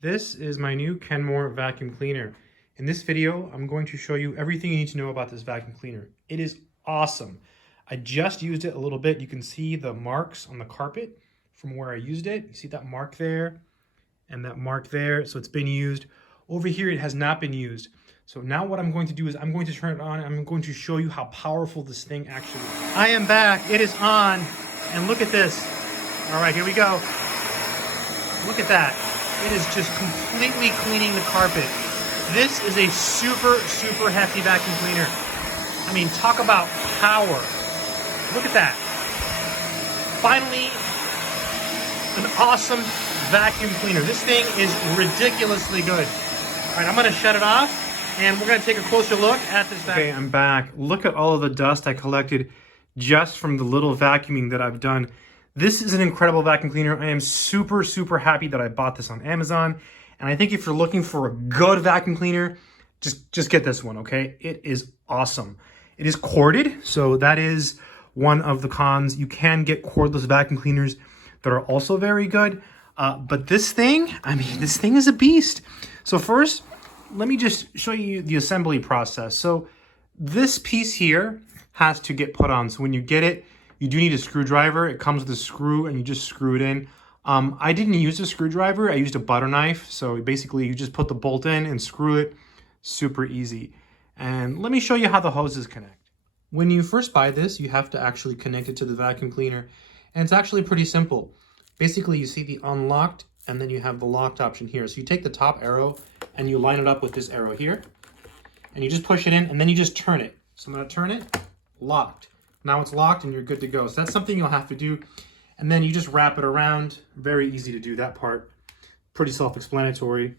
This is my new Kenmore vacuum cleaner. In this video, I'm going to show you everything you need to know about this vacuum cleaner. It is awesome. I just used it a little bit. You can see the marks on the carpet from where I used it. You see that mark there and that mark there. So it's been used. Over here, it has not been used. So now what I'm going to do is I'm going to turn it on. I'm going to show you how powerful this thing actually is. I am back. It is on. And look at this. All right, here we go. Look at that. It is just completely cleaning the carpet. This is a super, super hefty vacuum cleaner. I mean, talk about power. Look at that. Finally, an awesome vacuum cleaner. This thing is ridiculously good. All right, I'm gonna shut it off and we're gonna take a closer look at this vacuum. Okay, I'm back. Look at all of the dust I collected just from the little vacuuming that I've done. This is an incredible vacuum cleaner. I am super, super happy that I bought this on Amazon. And I think if you're looking for a good vacuum cleaner, just get this one, okay? It is awesome. It is corded, so that is one of the cons. You can get cordless vacuum cleaners that are also very good. But this thing, I mean, this thing is a beast. So first, let me just show you the assembly process. So this piece here has to get put on. So when you get it, you do need a screwdriver. It comes with a screw and you just screw it in. I didn't use a screwdriver. I used a butter knife. So basically you just put the bolt in and screw it. Super easy. And let me show you how the hoses connect. When you first buy this, you have to actually connect it to the vacuum cleaner. And it's actually pretty simple. Basically you see the unlocked and then you have the locked option here. So you take the top arrow and you line it up with this arrow here. And you just push it in and then you just turn it. So I'm gonna turn it, locked. Now it's locked and you're good to go. So that's something you'll have to do. And then you just wrap it around. Very easy to do that part. Pretty self-explanatory.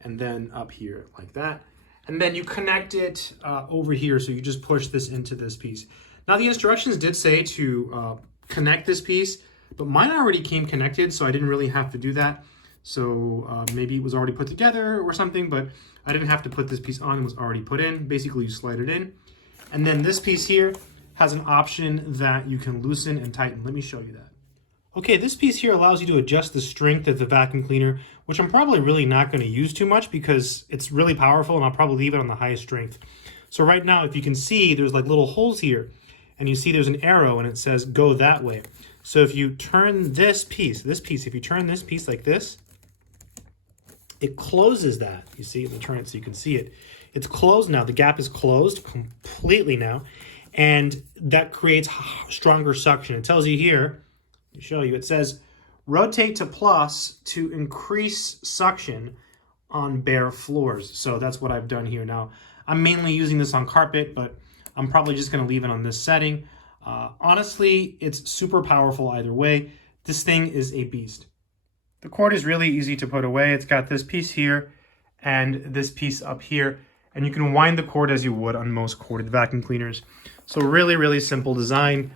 And then up here like that. And then you connect it over here. So you just push this into this piece. Now the instructions did say to connect this piece, but mine already came connected. So I didn't really have to do that. So maybe it was already put together or something, but I didn't have to put this piece on. It was already put in. Basically you slide it in. And then this piece here has an option that you can loosen and tighten. Let me show you that. Okay, this piece here allows you to adjust the strength of the vacuum cleaner, which I'm probably really not going to use too much because it's really powerful and I'll probably leave it on the highest strength. So right now, if you can see, there's like little holes here and you see there's an arrow and it says go that way. So if you turn this piece, if you turn this piece like this, it closes that. You see, let me turn it so you can see it. It's closed now. The gap is closed completely now. And that creates stronger suction. It tells you here, let me show you, it says, rotate to plus to increase suction on bare floors. So that's what I've done here. Now, I'm mainly using this on carpet, but I'm probably just gonna leave it on this setting. Honestly, it's super powerful either way. This thing is a beast. The cord is really easy to put away. It's got this piece here and this piece up here. And you can wind the cord as you would on most corded vacuum cleaners. So really, really simple design,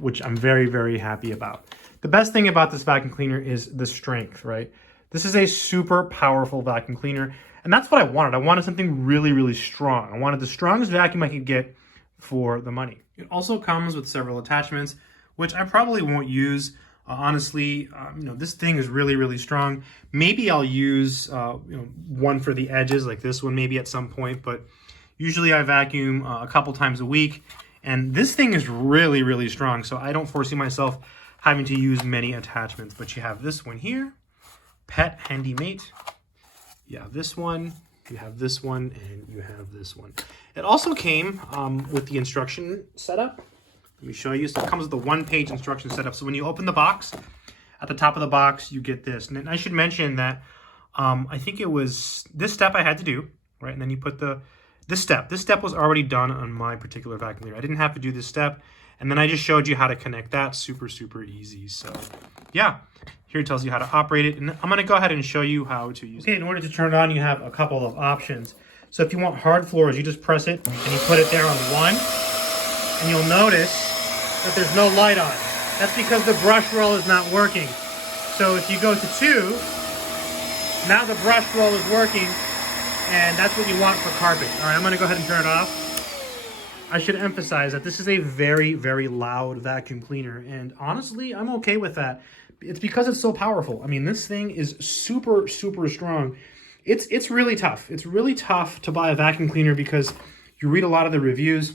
which I'm very, very happy about. The best thing about this vacuum cleaner is the strength, right? This is a super powerful vacuum cleaner. And that's what I wanted. I wanted something really, really strong. I wanted the strongest vacuum I could get for the money. It also comes with several attachments, which I probably won't use. Honestly, this thing is really, really strong. Maybe I'll use one for the edges like this one maybe at some point, but usually I vacuum a couple times a week, and this thing is really, really strong, so I don't foresee myself having to use many attachments. But you have this one here, Pet Handy Mate. You have this one, you have this one, and you have this one. It also came with the instruction setup. Let me show you. So it comes with a one-page instruction setup. So when you open the box, at the top of the box, you get this. And I should mention that I think it was this step I had to do, right? And then you put this step. This step was already done on my particular vacuum cleaner. I didn't have to do this step. And then I just showed you how to connect that. Super, super easy. So yeah, here it tells you how to operate it. And I'm going to go ahead and show you how to use it. Okay, in order to turn it on, you have a couple of options. So if you want hard floors, you just press it and you put it there on one. And you'll notice that there's no light on. That's because the brush roll is not working. So if you go to 2, now the brush roll is working, and that's what you want for carpet. All right, I'm gonna go ahead and turn it off. I should emphasize that this is a very, very loud vacuum cleaner. And honestly, I'm okay with that. It's because it's so powerful. I mean, this thing is super, super strong. It's really tough. It's really tough to buy a vacuum cleaner because you read a lot of the reviews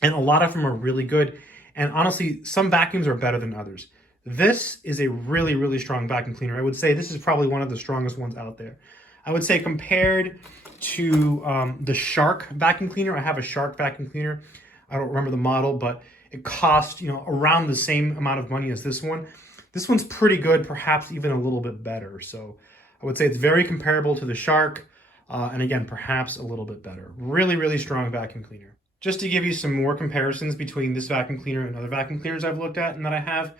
and a lot of them are really good. And honestly, some vacuums are better than others. This is a really, really strong vacuum cleaner. I would say this is probably one of the strongest ones out there. I would say compared to the Shark vacuum cleaner, I have a Shark vacuum cleaner. I don't remember the model, but it cost, around the same amount of money as this one. This one's pretty good, perhaps even a little bit better. So I would say it's very comparable to the Shark, and again, perhaps a little bit better. Really, really strong vacuum cleaner. Just to give you some more comparisons between this vacuum cleaner and other vacuum cleaners I've looked at and that I have,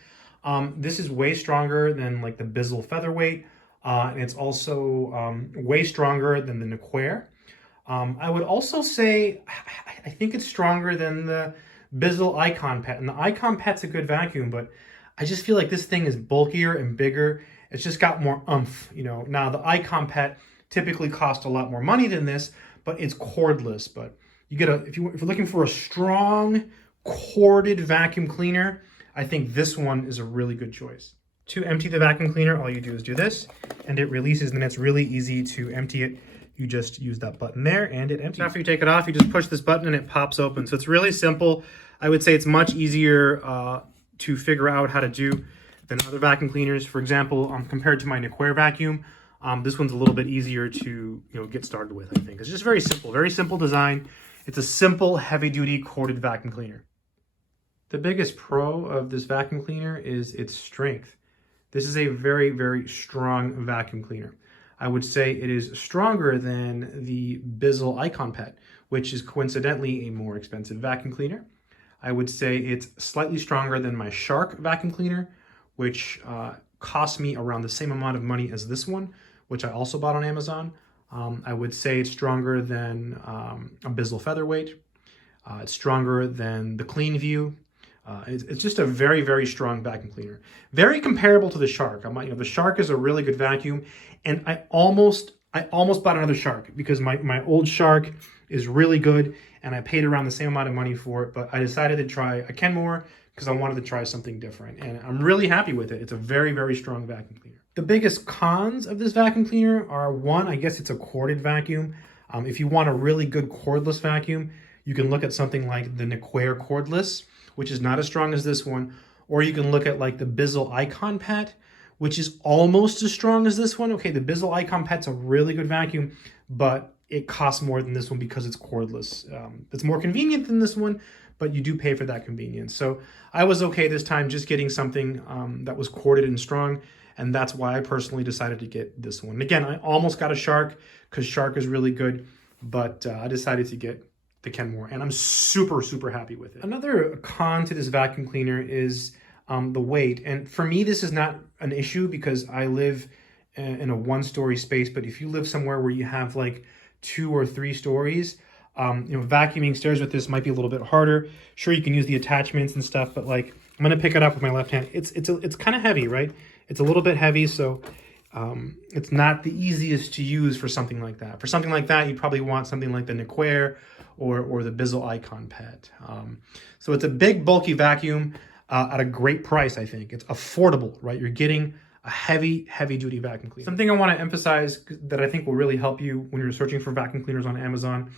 this is way stronger than like the Bizzle Featherweight, and it's also way stronger than the Nequair. I would also say I think it's stronger than the Bizzle Icon Pet, and the Icon Pet's a good vacuum, but I just feel like this thing is bulkier and bigger. It's just got more oomph, Now the Icon Pet typically costs a lot more money than this, but it's cordless. But you get if you're looking for a strong corded vacuum cleaner, I think this one is a really good choice. To empty the vacuum cleaner, all you do is do this, and it releases, and then it's really easy to empty it. You just use that button there, and it empties. After you take it off, you just push this button, and it pops open. So it's really simple. I would say it's much easier to figure out how to do than other vacuum cleaners. For example, compared to my Nequair vacuum, this one's a little bit easier to get started with, I think. It's just very simple design. It's a simple, heavy-duty corded vacuum cleaner. The biggest pro of this vacuum cleaner is its strength. This is a very, very strong vacuum cleaner. I would say it is stronger than the Bizzle Icon Pet, which is coincidentally a more expensive vacuum cleaner. I would say it's slightly stronger than my Shark vacuum cleaner, which cost me around the same amount of money as this one, which I also bought on Amazon. I would say it's stronger than a Bizzle Featherweight. It's stronger than the Clean View. It's just a very, very strong vacuum cleaner. Very comparable to the Shark. The Shark is a really good vacuum, and I almost bought another Shark because my old Shark is really good, and I paid around the same amount of money for it, but I decided to try a Kenmore because I wanted to try something different, and I'm really happy with it. It's a very, very strong vacuum cleaner. The biggest cons of this vacuum cleaner are, one, I guess it's a corded vacuum. If you want a really good cordless vacuum, you can look at something like the Nequair cordless, which is not as strong as this one, or you can look at like the Bizzle Icon Pet, which is almost as strong as this one. Okay, the Bizzle Icon Pet's a really good vacuum, but it costs more than this one because it's cordless. It's more convenient than this one, but you do pay for that convenience. So I was okay this time just getting something that was corded and strong, and that's why I personally decided to get this one. And again, I almost got a Shark because Shark is really good, but I decided to get the Kenmore, and I'm super, super happy with it. Another con to this vacuum cleaner is the weight, and for me, this is not an issue because I live in a one-story space, but if you live somewhere where you have like 2 or 3 stories, vacuuming stairs with this might be a little bit harder. Sure, you can use the attachments and stuff, but like I'm gonna pick it up with my left hand. It's kind of heavy, right? It's a little bit heavy, so it's not the easiest to use for something like that. For something like that, you'd probably want something like the Nequair or the Bizzle Icon Pet. So it's a big, bulky vacuum at a great price, I think. It's affordable, right? You're getting a heavy, heavy-duty vacuum cleaner. Something I want to emphasize that I think will really help you when you're searching for vacuum cleaners on Amazon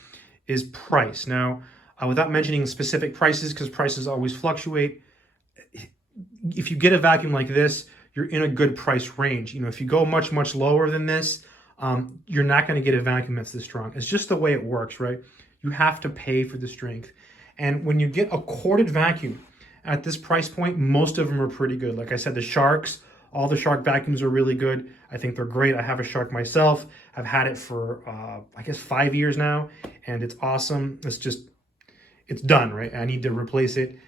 is price. Now, without mentioning specific prices, because prices always fluctuate, if you get a vacuum like this, you're in a good price range. If you go much, much lower than this, you're not going to get a vacuum that's this strong. It's just the way it works, right? You have to pay for the strength. And when you get a corded vacuum at this price point, most of them are pretty good. Like I said, the Sharks, all the Shark vacuums are really good. I think they're great. I have a Shark myself. I've had it for, I guess, 5 years now, and it's awesome. It's done, right? I need to replace it.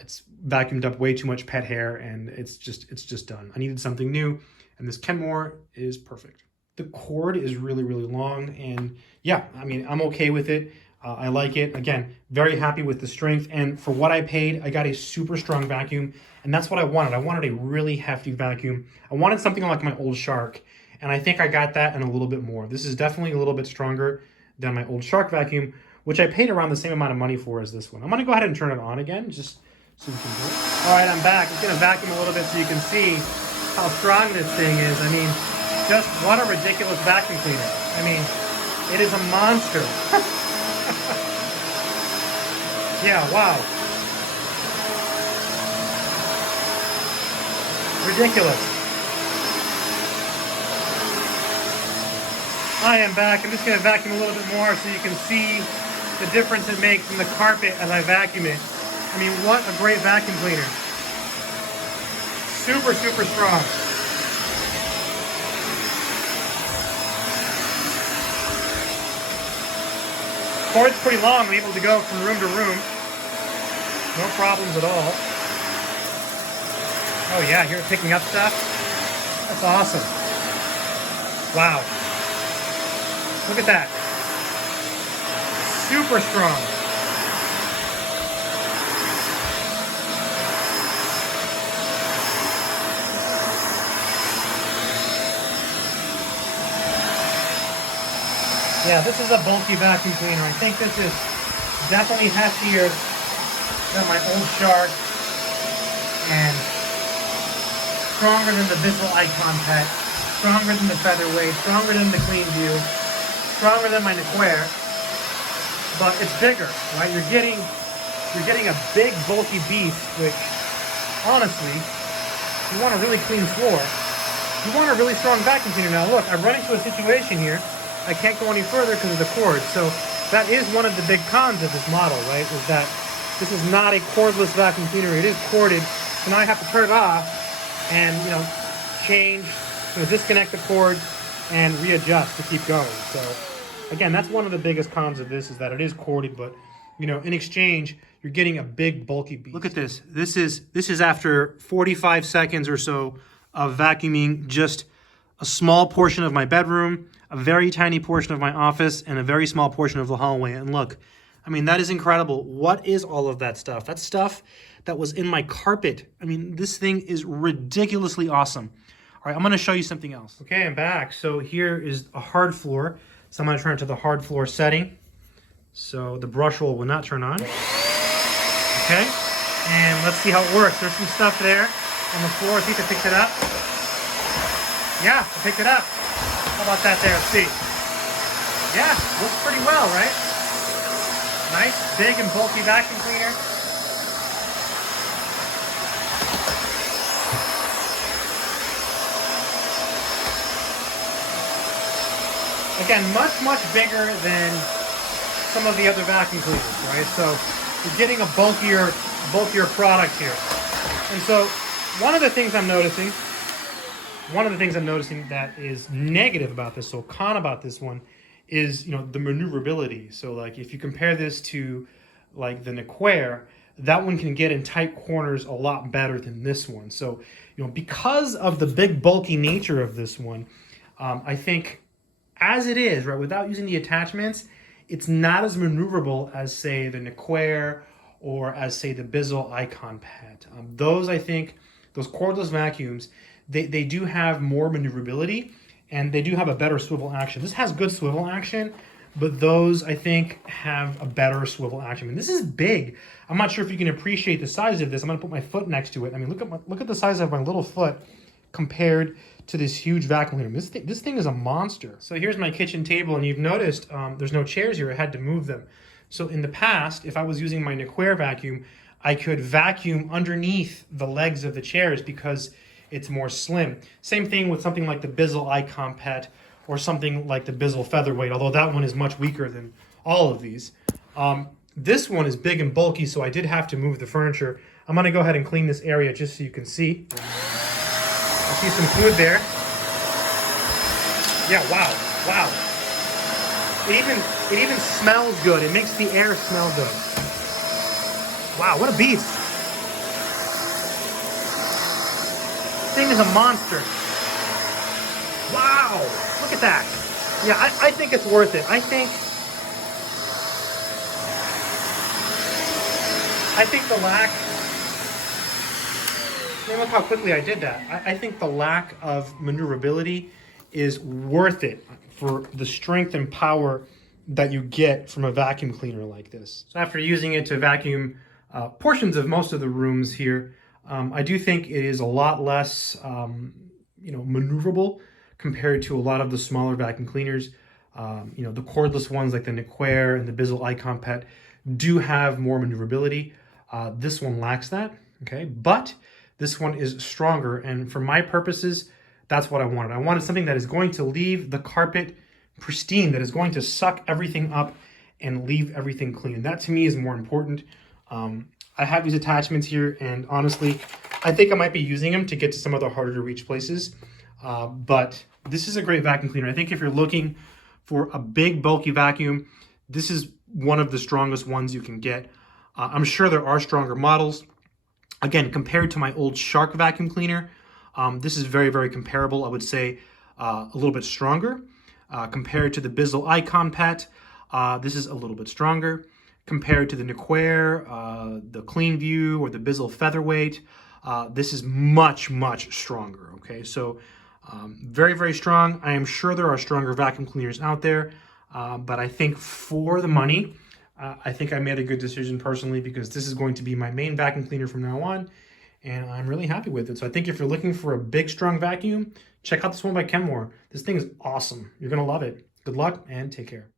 It's vacuumed up way too much pet hair, and it's just done. I needed something new, and this Kenmore is perfect. The cord is really, really long, and yeah, I mean, I'm okay with it. I like it. Again, very happy with the strength, and for what I paid, I got a super strong vacuum, and that's what I wanted. I wanted a really hefty vacuum. I wanted something like my old Shark, and I think I got that and a little bit more. This is definitely a little bit stronger than my old Shark vacuum, which I paid around the same amount of money for as this one. I'm going to go ahead and turn it on again, just so you can do it. All right, I'm back. I'm going to vacuum a little bit so you can see how strong this thing is. I mean, just what a ridiculous vacuum cleaner. I mean, it is a monster. Yeah, wow. Ridiculous. I am back. I'm just going to vacuum a little bit more so you can see the difference it makes in the carpet as I vacuum it. I mean, what a great vacuum cleaner. Super, super strong. Cord's pretty long. I'm able to go from room to room. No problems at all. Oh yeah, you're picking up stuff? That's awesome. Wow. Look at that. Super strong. Yeah, this is a bulky vacuum cleaner. I think this is definitely heftier than my old Shark and stronger than the Bissell Icon Pet, stronger than the Featherweight, stronger than the Clean View, stronger than my Nequair, but it's bigger, right? You're getting a big bulky beast, which honestly, you want a really clean floor. You want a really strong vacuum cleaner. Now look, I've run into a situation here. I can't go any further because of the cord. So that is one of the big cons of this model, right? Is that this is not a cordless vacuum cleaner. It is corded. So now I have to turn it off and, change, disconnect the cord and readjust to keep going. So again, that's one of the biggest cons of this is that it is corded, but in exchange, you're getting a big bulky beast. Look at this. This is after 45 seconds or so of vacuuming just a small portion of my bedroom, a very tiny portion of my office, and a very small portion of the hallway. And look, I mean, that is incredible. What is all of that stuff? That's stuff that was in my carpet. I mean, this thing is ridiculously awesome. All right, I'm gonna show you something else. Okay, I'm back. So here is a hard floor. So I'm gonna turn it to the hard floor setting. So the brush roll will not turn on. Okay, and let's see how it works. There's some stuff there on the floor. See if I picked it up. Yeah, I picked it up. How about that there? Let's see. Yeah, looks pretty well, right? Nice, big and bulky vacuum cleaner. Again, much, much bigger than some of the other vacuum cleaners, right? So you're getting a bulkier product here. And so one of the things I'm noticing that is negative about this, so con about this one, is the maneuverability. So like if you compare this to like the Nequair, that one can get in tight corners a lot better than this one. So because of the big bulky nature of this one, I think as it is, right, without using the attachments, it's not as maneuverable as say the Nequair or as say the Bissell Icon Pet. Those cordless vacuums, they do have more maneuverability and they do have a better swivel action. This has good swivel action, but those I think have a better swivel action. I mean, this is big. I'm not sure if you can appreciate the size of this. I'm gonna put my foot next to it. I mean, look at the size of my little foot compared to this huge vacuum cleaner. This thing is a monster. So here's my kitchen table, and you've noticed there's no chairs here. I had to move them. So in the past, if I was using my Nequair vacuum, I could vacuum underneath the legs of the chairs because it's more slim. Same thing with something like the Bissell Icon Pet or something like the Bissell Featherweight, although that one is much weaker than all of these. This one is big and bulky, so I did have to move the furniture. I'm gonna go ahead and clean this area just so you can see. I see some fluid there. Yeah, wow. It even smells good. It makes the air smell good. Wow, what a beast. Thing is a monster. Wow, look at that. Yeah, I think it's worth it. I think the lack, I mean, look how quickly I did that. I think the lack of maneuverability is worth it for the strength and power that you get from a vacuum cleaner like this. So after using it to vacuum portions of most of the rooms here, I do think it is a lot less, maneuverable compared to a lot of the smaller vacuum cleaners. The cordless ones like the Kenmore and the Bizzle Icon Pet do have more maneuverability. This one lacks that, okay? But this one is stronger, and for my purposes, that's what I wanted. I wanted something that is going to leave the carpet pristine, that is going to suck everything up and leave everything clean. That to me is more important. I have these attachments here, and honestly, I think I might be using them to get to some of the harder to reach places. But this is a great vacuum cleaner. I think if you're looking for a big bulky vacuum, this is one of the strongest ones you can get. I'm sure there are stronger models. Again, compared to my old Shark vacuum cleaner, this is very, very comparable. I would say a little bit stronger. Compared to the Bizzle Icon Pet, this is a little bit stronger. Compared to the Kenmore, the Clean View, or the Bizzle Featherweight, this is much, much stronger, okay? So very, very strong. I am sure there are stronger vacuum cleaners out there, but I think for the money, I think I made a good decision personally, because this is going to be my main vacuum cleaner from now on, and I'm really happy with it. So I think if you're looking for a big, strong vacuum, check out this one by Kenmore. This thing is awesome. You're going to love it. Good luck and take care.